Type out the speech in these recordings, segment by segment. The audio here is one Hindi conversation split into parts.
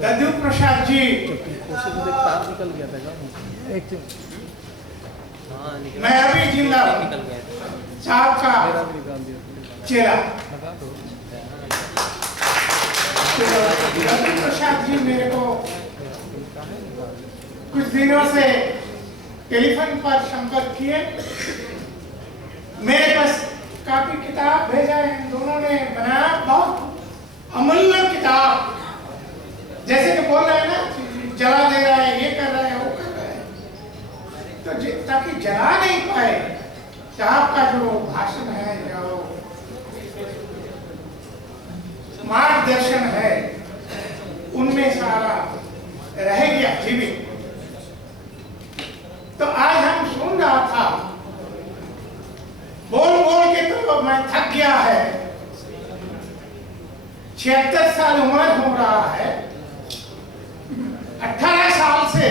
दद्दू प्रसाद जी, तार निकल गया था एक मैं अभी जिंदा हूँ साहब का चेहरा। दद्दू प्रसाद जी मेरे को कुछ दिनों से टेलीफोन पर संपर्क किए, मेरे पास काफी किताब भेजा है, इन दोनों ने बनाया बहुत अमूल्य किताब, जैसे कि बोल रहे हैं ना जला दे रहा है, ये कर रहा है, वो कर रहा है, तो ताकि जला नहीं पाए, साहब का जो भाषण है, जो मार्गदर्शन है, उनमें सारा रह गया जीवित। तो आज हम सुन रहा था, बोल बोल के तो मैं थक गया है, 76 साल उम्र हो रहा है, 18 साल से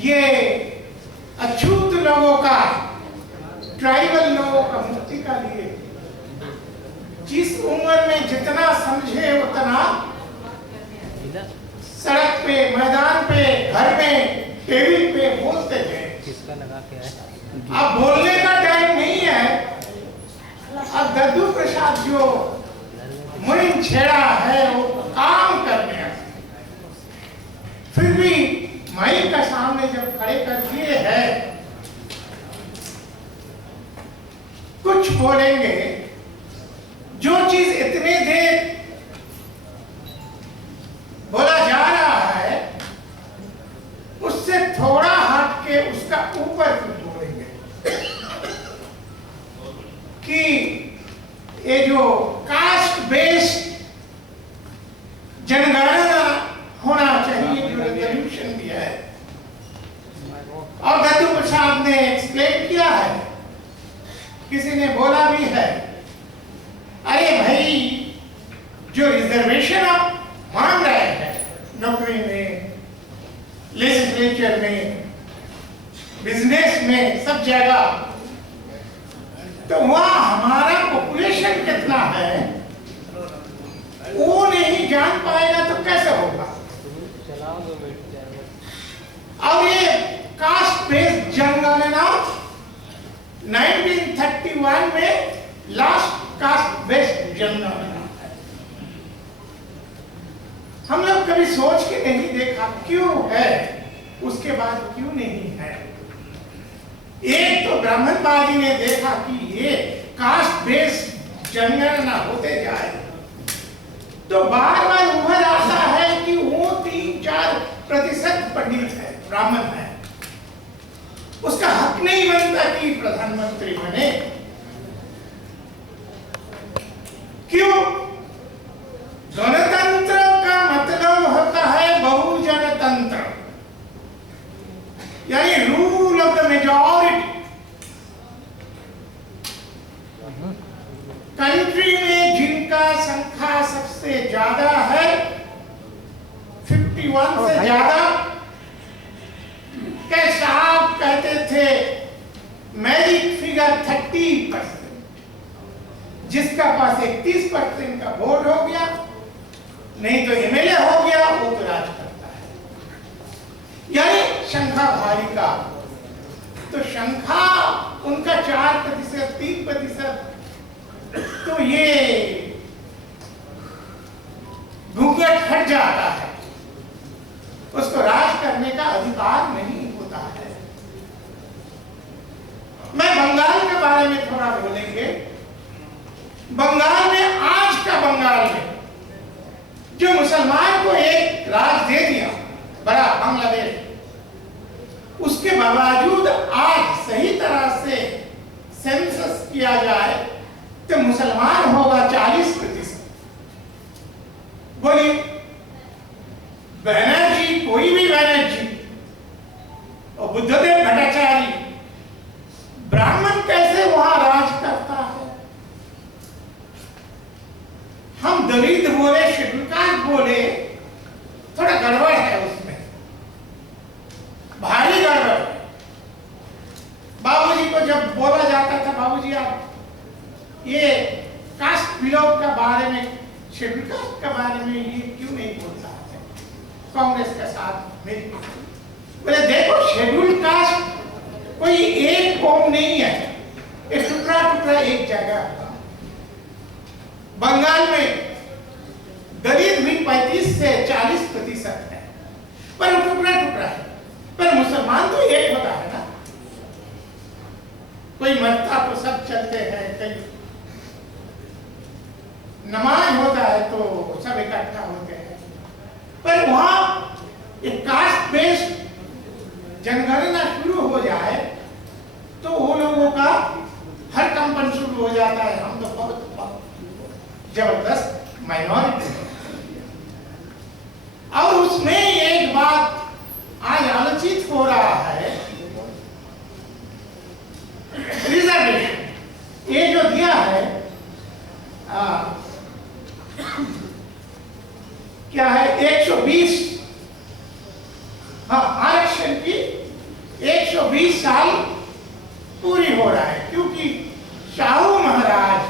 ये अछूत लोगों का, ट्राइबल लोगों का मुक्ति का लिए जिस उम्र में जितना समझे उतना सड़क पे, मैदान पे, घर में, टेबल पे बोलते थे। किसका लगा क्या है? अब बोलने का टाइम नहीं है। अब दद्दू प्रसाद जो मुहिम छेड़ा है वो काम करने हैं। फिर भी माइक का सामने जब खड़े कर दिए है, कुछ बोलेंगे। जो चीज इतने देर बोला जा रहा है उससे थोड़ा हट के उसका ऊपर कुछ बोलेंगे कि ये जो कास्ट बेस्ड जनगणना होना चाहिए, जो रेजोल्यूशन दिया है और दद्दू प्रसाद ने एक्सप्लेन किया है, किसी ने बोला भी है, अरे भाई जो रिजर्वेशन आप मांग रहे हैं नौकरी में, लेजिस्लेचर में, बिजनेस में, सब जगह, तो वहां हमारा पॉपुलेशन कितना है वो नहीं जान पाएगा तो कैसे होगा। और ये कास्ट बेस्ड जनगणना 1931 में लास्ट कास्ट बेस्ड जनगणना है। हम लोग कभी सोच के नहीं देखा क्यों है, उसके बाद क्यों नहीं है। एक तो ब्राह्मणवादी ने देखा कि ये कास्ट बेस्ड जनगणना होते जाए तो बार बार उभर आता है कि वो 3-4% पंडित है, ब्राह्मण है, उसका हक नहीं बनता कि प्रधानमंत्री बने। क्यों? गणतंत्र का मतलब होता है बहुजन तंत्र, यानी rule of the majority. Country में जिनका संख्या सबसे ज्यादा है, 51 से ज्यादा, के साहब कहते थे मैजिक फिगर 30%, जिसका पास 31% का वोट हो गया, नहीं तो एमएलए हो गया, वो तो राज करता है, यानी शंखा भारी का। तो शंखा उनका 4%, 3%, तो ये घूंघट हट जाता है, उसको राज करने का अधिकार नहीं होता है। मैं बंगाल के बारे में थोड़ा बोलेंगे। बंगाल में, आज का बंगाल में जो मुसलमान को एक राज दे दिया, बड़ा बांग्लादेश, उसके बावजूद आज सही तरह से सेंसस किया जाए तो मुसलमान होगा 40%। बोलिए, बैनर्जी, कोई भी बैनर्जी और बुद्धदेव भट्टाचार्य, ब्राह्मण कैसे वहां राज करता है? हम दलित बोले, शेड्यूल कास्ट बोले, थोड़ा गड़बड़ है उसमें, भारी गड़बड़। बाबूजी को जब बोला जाता था, बाबूजी आप ये कास्ट बिलो के बारे में शेड्यूल कास्ट के बारे में ये क्यों नहीं बोलता है कांग्रेस के साथ मिलकर? बोले देखो शेड्यूल कास्ट कोई एक कौम नहीं है, एक टुकड़ा टुकड़ा एक जगह। बंगाल में दलित भी 35 से 40% है, पर वो टुकड़ा टुकड़ा है। पर मुसलमान तो एक होता है ना, कोई मरता तो सब चलते हैं, कई नमाज होता है तो सब इकट्ठा होते हैं। पर वहां एक कास्ट बेस्ड जनगणना शुरू हो जाए तो वो लोगों का हर कंपन शुरू हो जाता है, हम तो बहुत जबरदस्त माइनॉरिटी। और उसमें एक बात आज आलोचित हो रहा है, रिजर्वेशन ये जो दिया है क्या है 120, हाँ आरक्षण की 120 साल पूरी हो रहा है, क्योंकि शाहू महाराज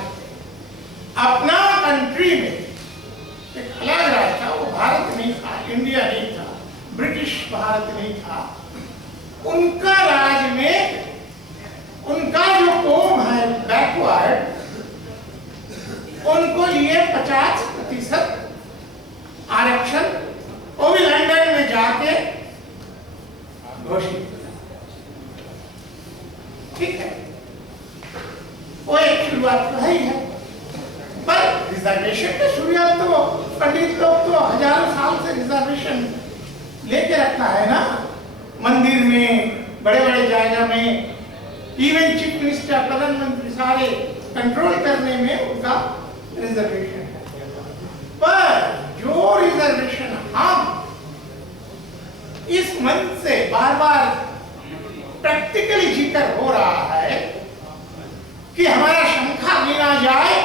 अपना कंट्री में एक अलग राज था, वो भारत नहीं था, इंडिया नहीं था, ब्रिटिश भारत नहीं था। उनका राज में उनका जो कौम है बैकवर्ड, उनको लिए 50% आरक्षण, वो भी लंदन में जाके घोषित किया। ठीक है, वो एक शुरुआत तो है ही है, पर रिजर्वेशन की शुरुआत तो पंडित लोग तो हजारों साल से रिजर्वेशन लेके रखा है ना, मंदिर में, बड़े बड़े जगह में, इवन चीफ मिनिस्टर, प्रधानमंत्री सारे कंट्रोल करने में उनका रिजर्वेशन है। पर जो रिजर्वेशन हम इस मंच से बार बार प्रैक्टिकली जिक्र हो रहा है कि हमारा शंखा गिना जाए,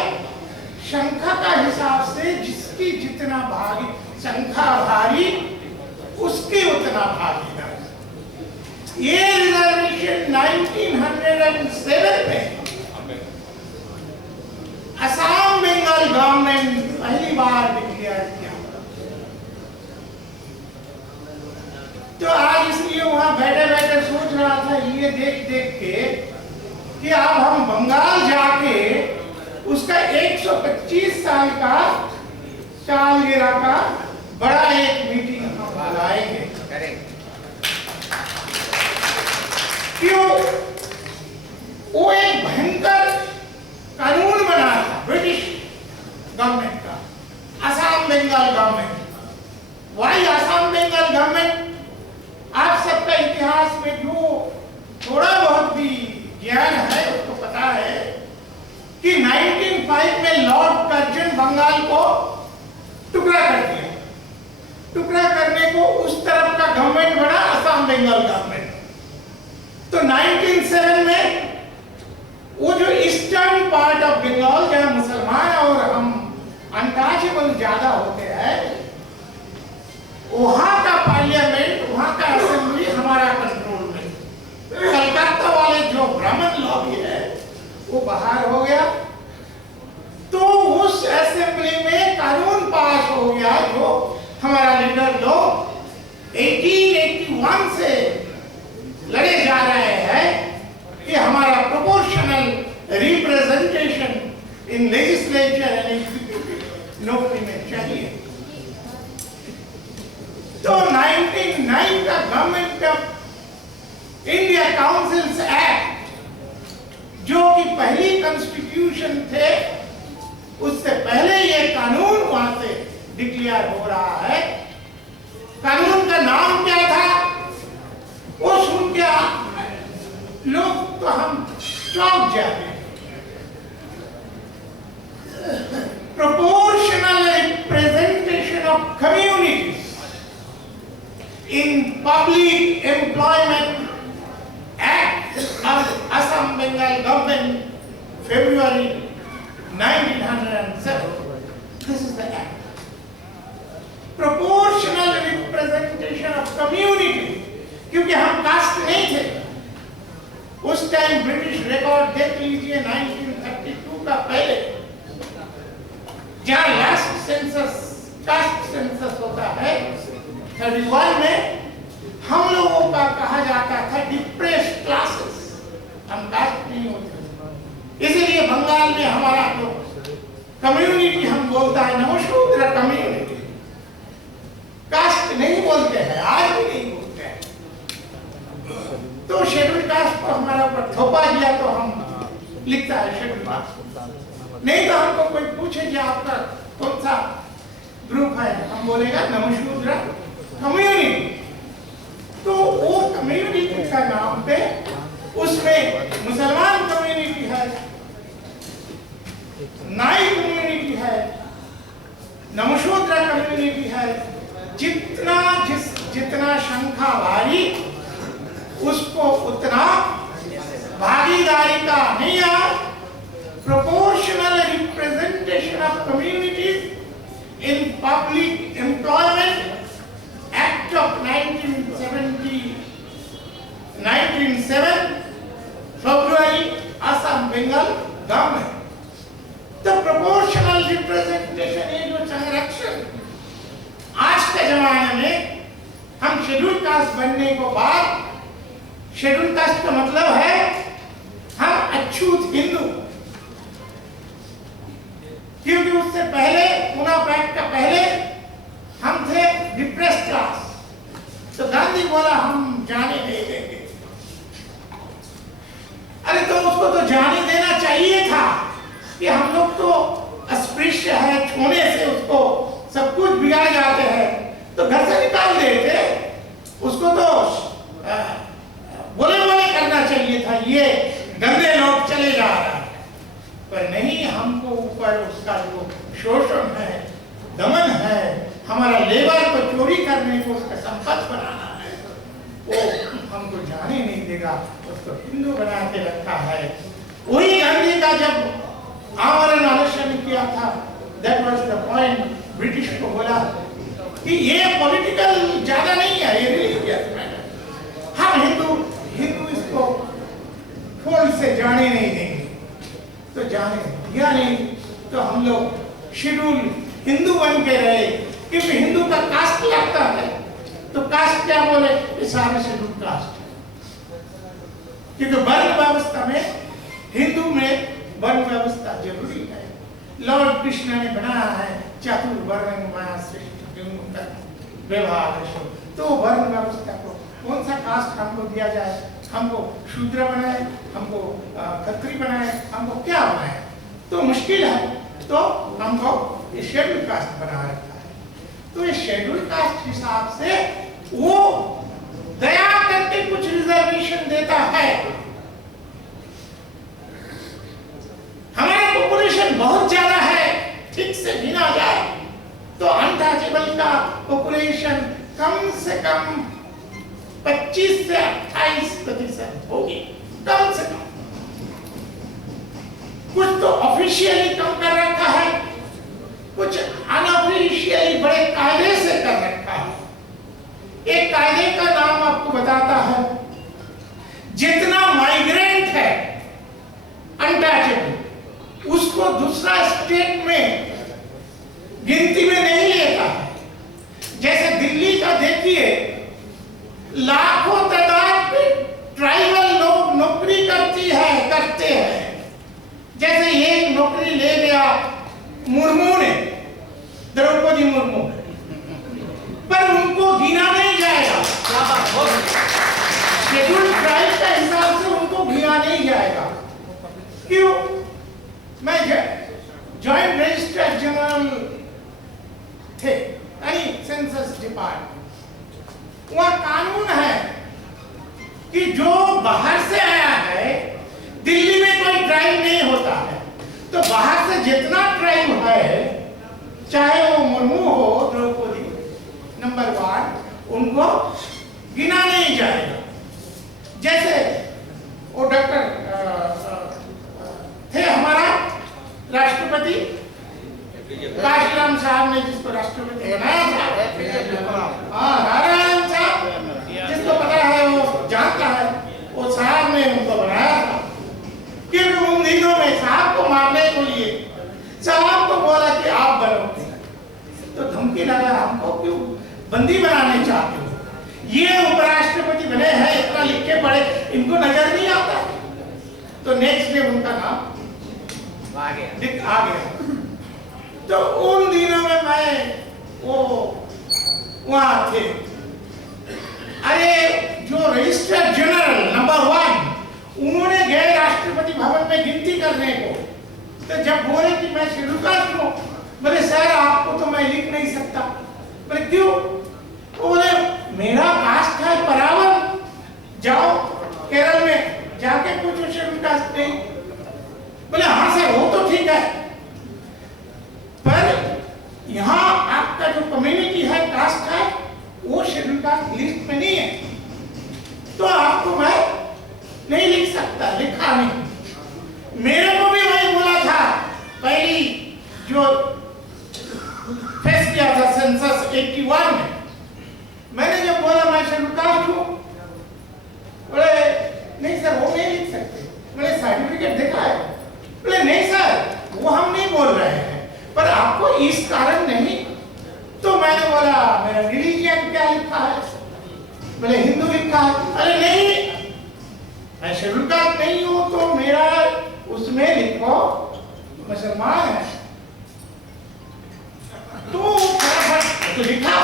शंखा का हिसाब से जिसकी जितना भागी शंखा भारी उसके उतना भागी ना। ये रिजर्वेशन 1907 में असम बंगाल गवर्नमेंट पहली बार डिक्लेयर किया। तो आज इसलिए वहां बैठे बैठे सोच रहा था ये देख देख के कि अब हम बंगाल जाके उसका 125 साल का सालगिरह का बड़ा एक मीटिंग हम बुलाएंगे। क्यों? वो एक भयंकर कानून बना था ब्रिटिश गवर्नमेंट का, Assam Bengal government. Why Assam Bengal government? आप सबका इतिहास में जो थोड़ा बहुत भी ज्ञान है उसको पता है कि 1905 में लॉर्ड कर्जन बंगाल को टुकड़ा कर दिया। टुकड़ा करने को उस तरफ का गवर्नमेंट बना असम बंगाल गवर्नमेंट। तो 1907 में वो जो ईस्टर्न पार्ट ऑफ बंगाल जहां मुसलमान और हम अनटचेबल ज्यादा होते हैं, वहां का पार्लियामेंट, वहां का असेंबली हमारा कंट्रोल में। कलकत्ता वाले जो ब्राह्मण लॉबी है वो बाहर हो गया, तो उस असेंबली में कानून पास हो गया जो हमारा लीडर लोग 1881 से लड़े जा रहे हैं कि हमारा proportional representation in legislature and executive नौकरी में चाहिए। तो 1909 का government of India councils act, जो कि पहली कॉन्स्टिट्यूशन थे, उससे पहले ये कानून वहां से डिक्लेयर हो रहा है। कानून का नाम क्या था? वो सुन के लोग तो हम चौंक जाते हैं। Proportional representation of communities in public employment act of Assam Bengal government, February 1907. This is the act. Proportional representation of community, क्योंकि हम कास्ट नहीं थे उस टाइम। ब्रिटिश रिकॉर्ड देख लीजिए 1932 का पहले, जहां लास्ट कास्ट सेंसस होता है 31 में, हम लोगों का कहा जाता था डिप्रेस्ड क्लासेस, हम कास्ट नहीं होते। इसीलिए बंगाल में हमारा जो कम्युनिटी हम बोलता है नमशूद्र कम्युनिटी, कास्ट नहीं बोलते हैं, आज भी नहीं बोलते हैं। तो शेड्यूल कास्ट को हमारा ऊपर थोपा दिया तो हम लिखता है शेड्यूल कास्ट। नहीं तो हमको कोई पूछे कि आपका कौन सा ग्रुप है, हम बोलेगा नमशूद्र कम्युनिटी। तो वो कम्युनिटी का नाम पे उसमें मुसलमान कम्युनिटी है, नाई कम्युनिटी है, नमशूद्र कम्युनिटी है। जितना संख्या भारी उसको उतना भागीदारी का नियम, proportional representation of communities in public employment act of 1907 February Assam Bengal government. तो प्रोपोर्शनल रिप्रेजेंटेशन ये जो संरक्षण आज के जमाने में हम शेड्यूल कास्ट बनने को बाद, शेड्यूल कास्ट का मतलब है हम अछूत हिंदू, क्योंकि उससे पहले पुनः पैक्ट का पहले हम थे डिप्रेस्ड क्लास। तो गांधी बोला हम जाने नहीं देंगे। अरे तो उसको तो जाने देना चाहिए था कि हम लोग तो अस्पृश्य है, छूने से उसको सब कुछ बिगाड़ जाते हैं, तो घर से निकाल देते उसको। तो बोले बोले करना चाहिए था, ये गंदे लोग चले जा रहा है। पर नहीं, हमको ऊपर उसका जो शोषण है, दमन है, हमारा लेबर को चोरी करने को उसका संपत्ति बनाना है, वो हमको जाने नहीं देगा, उसको हिंदू बना के रखा है। वही गांधी का जब आमरण अनशन किया था, that was the point. British को बोला कि ये पॉलिटिकल ज्यादा नहीं है, ये रिलीजियस मैटर, हम हिंदू इसको फोल्ड से जाने नहीं देंगे। तो जाने दिया नहीं, तो हम लोग शेड्यूल हिंदू बन के रहे, क्योंकि हिंदू का कास्ट लगता है। तो कास्ट क्या बोले, ये सारे शेड्यूल कास्ट, क्योंकि वर्ण व्यवस्था में, हिंदू में वर्ण व्यवस्था जरूरी है। लॉर्ड कृष्ण ने बनाया है चतुर्वर्ण व्यवहार। तो वर्ण व्यवस्था को कौन सा कास्ट हमको दिया जाए, हमको शूद्र बनाए, हमको खत्री बनाए, हमको क्या बनाए, तो मुश्किल है। तो हमको शेड्यूल कास्ट बना रखा है। तो ये शेड्यूल कास्ट हिसाब से वो दया करके कुछ रिजर्वेशन देता है। हमारा पॉपुलेशन बहुत ज्यादा है, ठीक से गिना जाए तो अनटचेबल का पॉपुलेशन कम से कम 25 से 28% होगी, कम से कम। कुछ तो ऑफिशियली कम कर रखा है, कुछ अनऑफिशियली बड़े कायदे से कर रखा है। एक कायदे का नाम आपको बताता है, जितना माइग्रेंट है अनटचेबल, उसको दूसरा स्टेट में गिनती में नहीं लेता है। जैसे दिल्ली का देखिए, लाखों तादाद में ट्राइबल लोग नौकरी करते हैं। जैसे एक नौकरी ले गया मुर्मू ने, द्रौपदी मुर्मू, पर उनको गिना नहीं जाएगा। शेड्यूल ट्राइब का हिसाब से उनको गिना नहीं जाएगा। क्यों? मैं जॉइंट रजिस्ट्रार जनरल थे, यानी सेंसस डिपार्टमेंट। वहाँ कानून है कि जो बाहर से आया है, दिल्ली में कोई ट्राइब नहीं होता है, तो बाहर से जितना ट्राइब है, चाहे वो मुर्मू हो, द्रौपदी नंबर 1, उनको गिना नहीं जाएगा। जैसे वो डॉक्टर थे हमारा राष्ट्रपति काशीराम साहब ने, जिसको राष्ट्रपति बनाया था, नारायण साहब, जिसको पता है वो जानता है, वो साहब ने उनको बनाया था। क्योंकि उन दिनों में साहब को मारने के लिए साहब को बोला कि आप बनो, धमकी लगा, हमको क्यों बंदी बनाने चाहते हो? ये उपराष्ट्रपति बने हैं, इतना लिख के पढ़े, इनको नजर नहीं आता? तो नेक्स्ट डे उनका नाम आ गया। तो उन दिनों में मैं वो वहां थे। अरे जो रजिस्ट्रार जनरल नंबर 1 उन्होंने गए राष्ट्रपति भवन में गिनती करने को, तो जब बोले कि मैं शेड्यूल कास्ट हूं, बोले सर आपको तो मैं लिख नहीं सकता। बोले क्यों? बोले मेरा कास्ट है परावन, जाओ केरल में जाके पूछो शेड्यूल कास्ट नहीं। बोले हाँ सर वो तो ठीक है, पर यहाँ आपका जो कम्युनिटी है, कास्ट है, वो शेड्यूल कास्ट लिस्ट में नहीं है, तो आपको मैं नहीं लिख सकता, लिखा नहीं। मेरे को भी वही बोला था पहली जो फेस किया था सेंसस 81 में। मैंने जब बोला मैं शेड्यूल कास्ट हूं, बोले नहीं सर वो नहीं लिख सकते। मैंने सर्टिफिकेट देखा है? बोले नहीं सर वो हम नहीं बोल रहे हैं, पर आपको इस कारण नहीं। तो मैंने बोला मेरा रिलीजियन क्या लिखा है? बोले हिंदू लिखा है। अरे नहीं, मैं शेड्यूल कास्ट नहीं हूं, तो मेरा उसमें लिखो मुसलमान है। तो लिखा,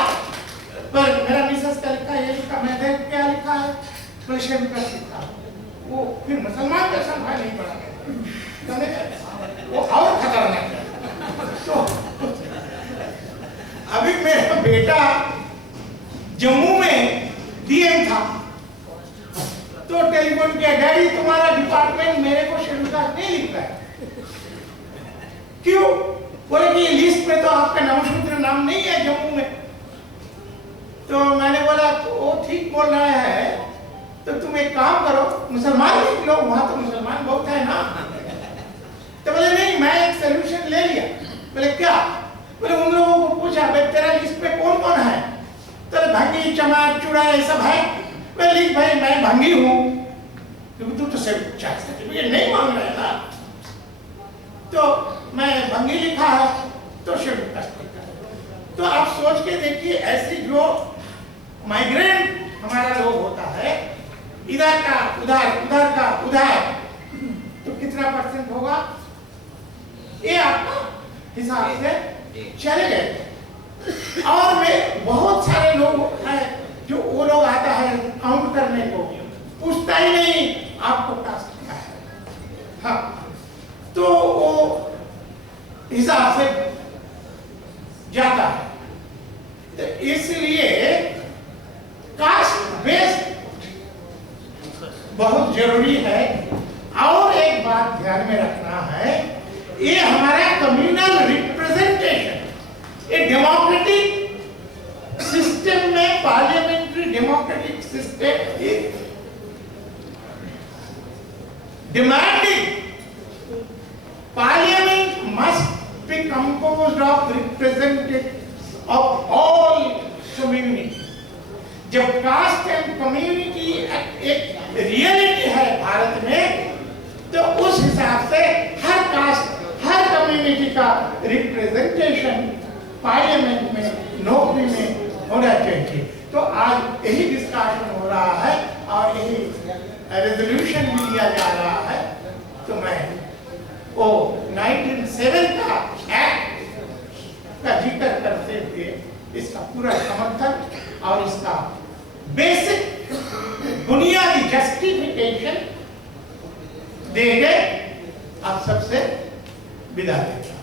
पर मेरा मिसेस का लिखा, ये लिखा, मैं देख क्या लिखा है? बोले शेड्यूल कास्ट लिखा। वो फिर मुसलमान का संभाल नहीं पड़ा, वो और खतरनाक है। तो अभी मेरा बेटा जम्मू में डीएम था, तो टेलीफोन किया, डैडी तुम्हारा डिपार्टमेंट मेरे को शेड्यूल कास्ट नहीं लिख रहा है। क्यों? बोले कि लिस्ट में तो आपका नवशूद्र नाम नहीं है जम्मू में। तो मैंने बोला वो ठीक बोल रहा है, तो तुम एक काम करो मुसलमान लिख लो, वहां तो मुसलमान बहुत है ना। तो बोले नहीं, मैं एक सोल्यूशन ले लिया। बोले क्या? बोले उन लोगों को पूछा भाई तेरा लिस्ट में कौन कौन है? तो भंगी चमार चूड़ा ये सब है। मैं लिख भाई मैं भंगी हूं, क्योंकि तू तो सर्टिफिकेट नहीं मांग रहा है ना। तो मैं भंगी लिखा है, तो शेड्यूल कास्ट लिखा है। तो आप सोच के देखिए, ऐसी जो माइग्रेंट हमारा लोग होता है, इधर का उधर, उधर का उधर, तो कितना परसेंट होगा? ये आपका हिसाब से चले गए। और में बहुत सारे लोग हैं जो वो लोग आता है काउंट करने को, पूछता ही नहीं आपको कास्ट क्या है। हाँ, तो वो हिसाब से जाता है। तो इसलिए कास्ट बेस्ड बहुत जरूरी है। और एक बात ध्यान में रखना है, ये हमारा कम्युनल रिप्रेजेंटेशन, ये डेमोक्रेटिक सिस्टम में, parliamentary democratic system is demanding Parliament must be composed of representatives of all community। जब कास्ट एंड कम्युनिटी एक रियलिटी है भारत में, तो उस हिसाब से हर कास्ट, हर कम्युनिटी का रिप्रेजेंटेशन पार्लियामेंट में, नौकरी में होना चाहिए। तो आज यही डिस्कशन हो रहा है और यही रेजोल्यूशन भी लिया जा रहा है। तो मैं वो 1907 का एक्ट का जिक्र करते हुए इसका पूरा समर्थन और इसका बेसिक बुनियादी जस्टिफिकेशन देके आप सबसे विदा लेता हूं।